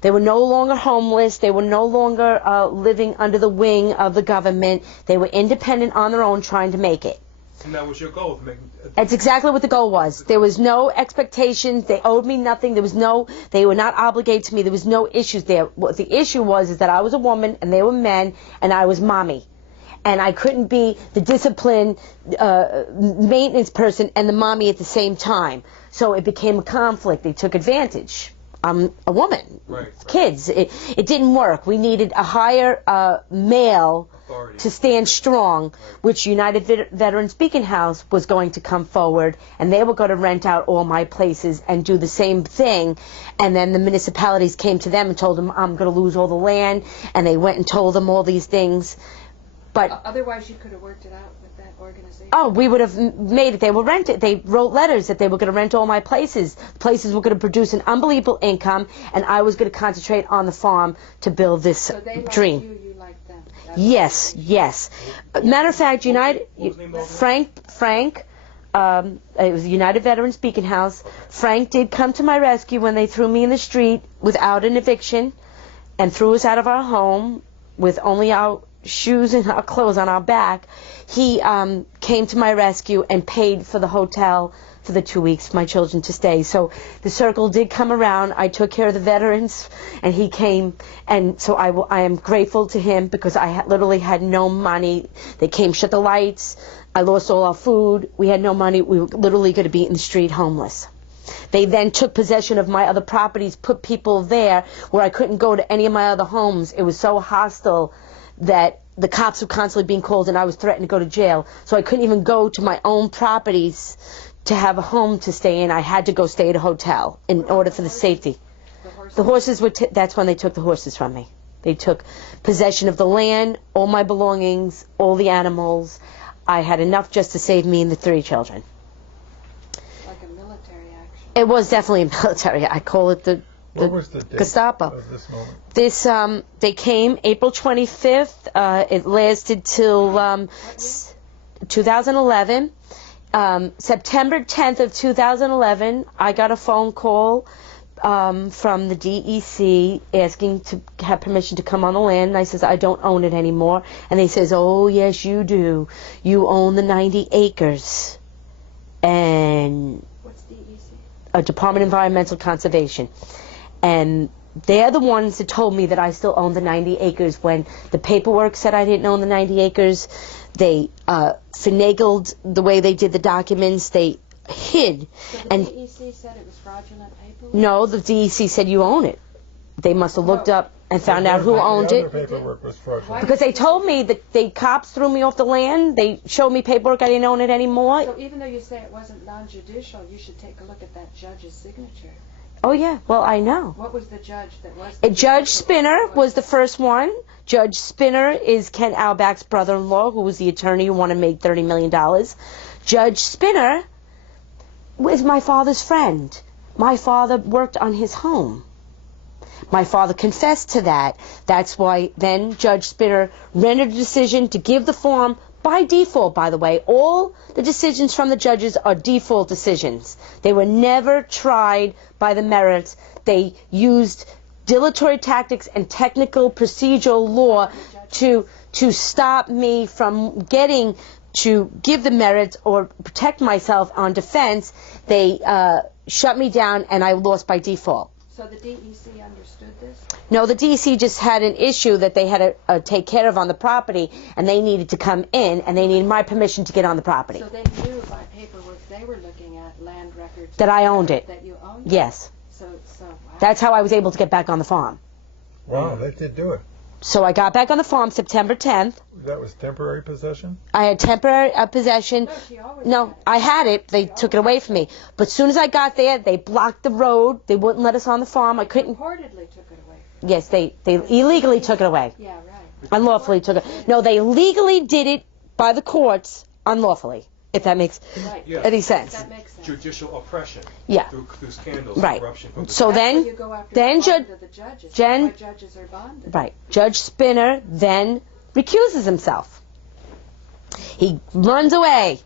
They were no longer homeless. They were no longer living under the wing of the government. They were independent on their own, trying to make it. And that was your goal, to make. That's exactly what the goal was. There was no expectations. They owed me nothing. They were not obligated to me. There was no issues there. What the issue was is that I was a woman and they were men, and I was mommy. And I couldn't be the discipline maintenance person and the mommy at the same time. So it became a conflict. They took advantage. I'm a woman. Right. Kids. It didn't work. We needed a higher male Authority to stand strong, which United Veterans Beacon House was going to come forward, and they were going to rent out all my places and do the same thing. And then the municipalities came to them and told them, I'm going to lose all the land, and they went and told them all these things. But otherwise, you could have worked it out with that organization. oh, we would have made it. They were rented. They wrote letters that they were going to rent all my places. Places were going to produce an unbelievable income, and I was going to concentrate on the farm to build this So they liked dream. you liked them. Yes, yes. Matter of fact, Frank, it was United Veterans Beacon House. Frank did come to my rescue when they threw me in the street without an eviction and threw us out of our home with only our shoes and our clothes on our back. He came to my rescue and paid for the hotel for the 2 weeks for my children to stay. So the circle did come around. I took care of the veterans, and he came, and so I am grateful to him because I literally had no money. They came, shut the lights. I lost all our food. We had no money. We were literally going to be in the street homeless. They then took possession of my other properties, put people there where I couldn't go to any of my other homes. It was so hostile that the cops were constantly being called, and I was threatened to go to jail. So I couldn't even go to my own properties to have a home to stay in. I had to go stay at a hotel in order for the safety. The horses were, that's when they took the horses from me. They took possession of the land, all my belongings, all the animals. I had enough just to save me and the 3 children. Like a military action. It was definitely a military. I call it the What was the date Gestapo. of this moment? This, they came April 25th. It lasted till 2011. September 10th of 2011, I got a phone call from the DEC asking to have permission to come on the land. And I says, I don't own it anymore. And they says, oh, yes, you do. You own the 90 acres. And What's DEC? a Department of Environmental Conservation. And they're the ones that told me that I still own the 90 acres when the paperwork said I didn't own the 90 acres. They finagled the way they did the documents. They hid. So the And DEC said it was fraudulent paperwork? no, the DEC said you own it. They must have looked up and found out who owned The it. other paperwork was fraudulent. Because they told me that the cops threw me off the land. They showed me paperwork. I didn't own it anymore. So even though you say it wasn't non-judicial, you should take a look at that judge's signature. Oh, yeah. Well, I know. What was the judge that was? Judge Spinner was the first one. Judge Spinner is Ken Auerbach's brother-in-law, who was the attorney who wanted to make $30 million. Judge Spinner was my father's friend. My father worked on his home. My father confessed to that. That's why then Judge Spinner rendered a decision to give the farm by default, by the way. All the decisions from the judges are default decisions. They were never tried by the merits. They used dilatory tactics and technical procedural law to stop me from getting to give the merits or protect myself on defense. They shut me down, and I lost by default. So the DEC understood this? No, the DEC just had an issue that they had to take care of on the property, and they needed to come in, and they needed my permission to get on the property. So they knew by paperwork they were looking at land records. That I owned it. That you owned it? Yes. So wow. That's how I was able to get back on the farm. Wow, they did do it. So I got back on the farm September 10th. That was temporary possession? I had temporary possession. No, she always No, had it. I had it. They took it away from me. But as soon as I got there, they blocked the road. They wouldn't let us on the farm. I couldn't. Reportedly took it away. Yes, they illegally took it away. Yeah, right. Unlawfully took it. No, they legally did it by the courts unlawfully, if that makes Right. Yeah. any sense. That makes sense. Judicial oppression. Yeah. Through scandals, Right. corruption. From the So That's then- why you go after then the bond of the judges. Jen- That's why judges are bonded. Right. Judge Spinner then recuses himself. He runs away.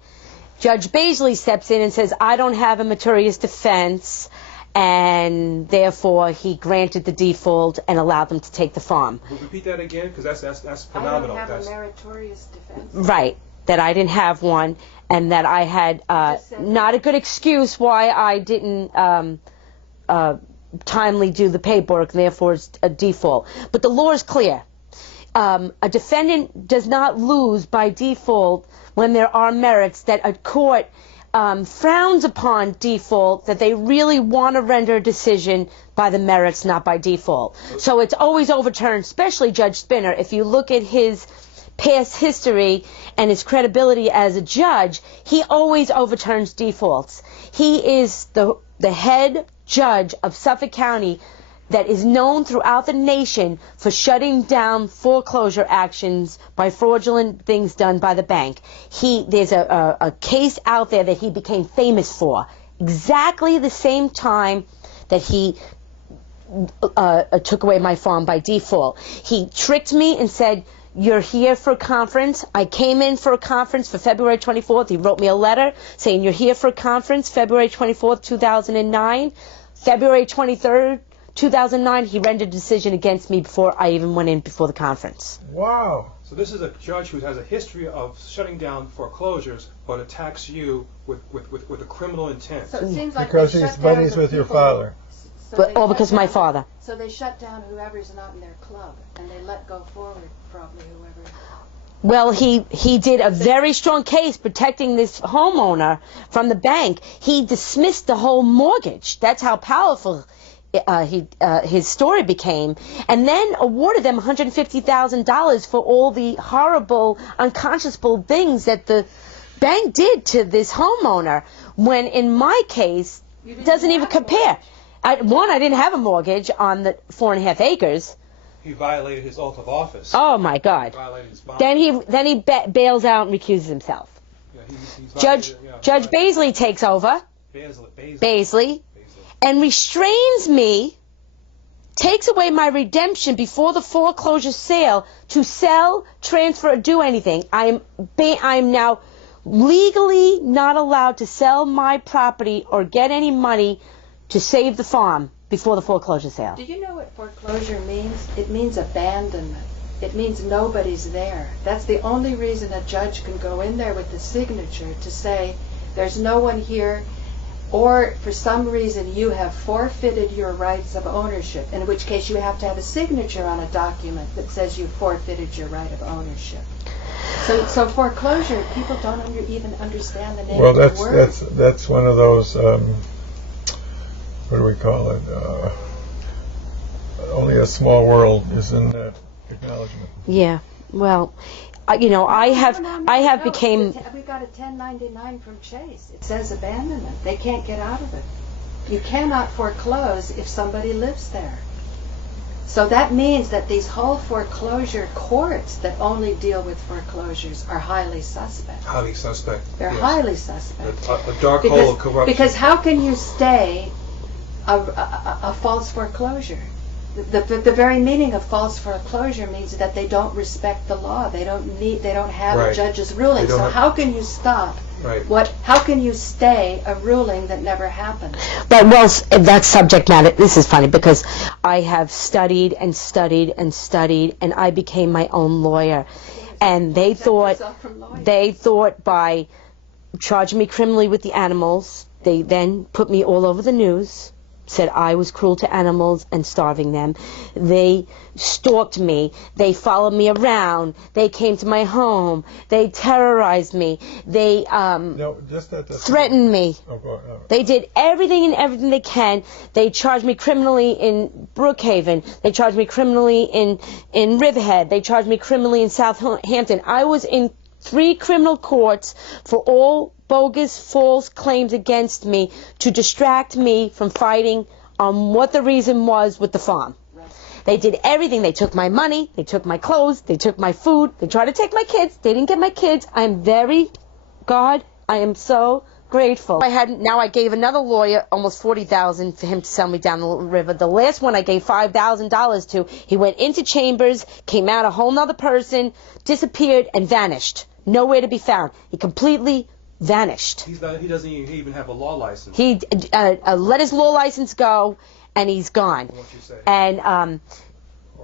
Judge Baisley steps in and says, I don't have a meritorious defense, and therefore he granted the default and allowed them to take the farm. We'll repeat that again, because that's I don't phenomenal. have That's a meritorious defense. Right. That I didn't have one, and that I had just said not a good excuse why I didn't timely do the paperwork, and therefore it's a default. But the law is clear. A defendant does not lose by default when there are merits, that a court frowns upon default, that they really want to render a decision by the merits, not by default. So it's always overturned, especially Judge Spinner. If you look at his past history and his credibility as a judge, he always overturns defaults. He is the head judge of Suffolk County that is known throughout the nation for shutting down foreclosure actions by fraudulent things done by the bank. There's a case out there that he became famous for, exactly the same time that he took away my farm by default. He tricked me and said, you're here for a conference. I came in for a conference for February 24th. He wrote me a letter saying, you're here for a conference, February 24th, 2009. February 23rd, 2009, he rendered a decision against me before I even went in before the conference. Wow. So this is a judge who has a history of shutting down foreclosures, but attacks you with a criminal intent. So it seems like Because they he's shut down buddies the with your people- father. So But they all shut because of my down- father. So they shut down whoever's not in their club, and they let go forward probably whoever. Well, he did a very strong case protecting this homeowner from the bank. He dismissed the whole mortgage. That's how powerful his story became, and then awarded them $150,000 for all the horrible, unconscionable things that the bank did to this homeowner, when in my case, You it didn't doesn't even have a compare. I didn't have a mortgage on the 4.5 acres. He violated his oath of office. Oh my God. He violated his bond. Then he bails out and recuses himself. Yeah, he's Judge violated- yeah, Judge Baisley takes over, Baisley, and restrains me, takes away my redemption before the foreclosure sale to sell, transfer, or do anything. I'm now legally not allowed to sell my property or get any money to save the farm before the foreclosure sale. Do you know what foreclosure means? It means abandonment. It means nobody's there. That's the only reason a judge can go in there with the signature to say there's no one here, or for some reason you have forfeited your rights of ownership, in which case you have to have a signature on a document that says you forfeited your right of ownership. So foreclosure, people don't even understand the name Well, of the word. that's one of those. What do we call it? Only a small world is in that acknowledgement. Yeah. Well, I have became. We got a 1099 from Chase. It says abandonment. They can't get out of it. You cannot foreclose if somebody lives there. So that means that these whole foreclosure courts that only deal with foreclosures are highly suspect. Highly suspect. They're yes. highly suspect. A dark hole of corruption. Because how can you stay a false foreclosure? The very meaning of false foreclosure means that they don't respect the law. They don't have Right. a judge's ruling. So how can you stop? Right. How can you stay a ruling that never happened? But, well, that subject matter, this is funny because I have studied and studied and studied, and I became my own lawyer. And they thought by charging me criminally with the animals, they then put me all over the news, said I was cruel to animals and starving them. They stalked me. They followed me around. They came to my home. They terrorized me. They threatened me. Oh, go ahead. They did everything they can. They charged me criminally in Brookhaven. They charged me criminally in Riverhead. They charged me criminally in Southampton. I was in 3 criminal courts for all bogus, false claims against me to distract me from fighting on what the reason was with the farm. They did everything. They took my money. They took my clothes. They took my food. They tried to take my kids. They didn't get my kids. I am so grateful. Now I gave another lawyer almost $40,000 for him to sell me down the river. The last one I gave $5,000 to. He went into chambers, came out a whole nother person, disappeared, and vanished. Nowhere to be found. He completely vanished. He doesn't even have a law license. He let his law license go, and he's gone. From what you say. And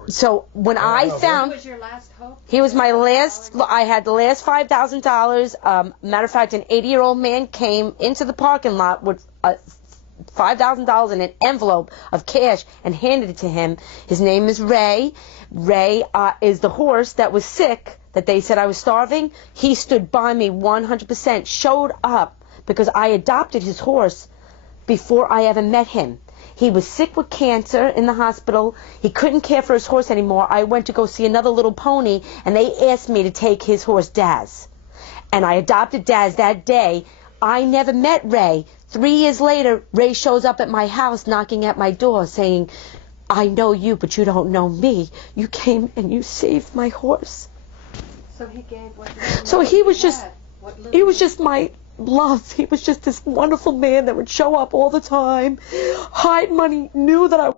so when I found, Who was your last hope? he was my last. I had the last $5,000. Matter of fact, an 80-year-old man came into the parking lot with $5,000 in an envelope of cash and handed it to him. His name is Ray. Ray is the horse that was sick, that they said I was starving. He stood by me 100%, showed up because I adopted his horse before I ever met him. He was sick with cancer in the hospital. He couldn't care for his horse anymore. I went to go see another little pony, and they asked me to take his horse, Daz. And I adopted Daz that day. I never met Ray. 3 years later, Ray shows up at my house knocking at my door saying, I know you, but you don't know me. You came and you saved my horse. So he gave what? So he was just my love. He was just this wonderful man that would show up all the time, hide money, knew that I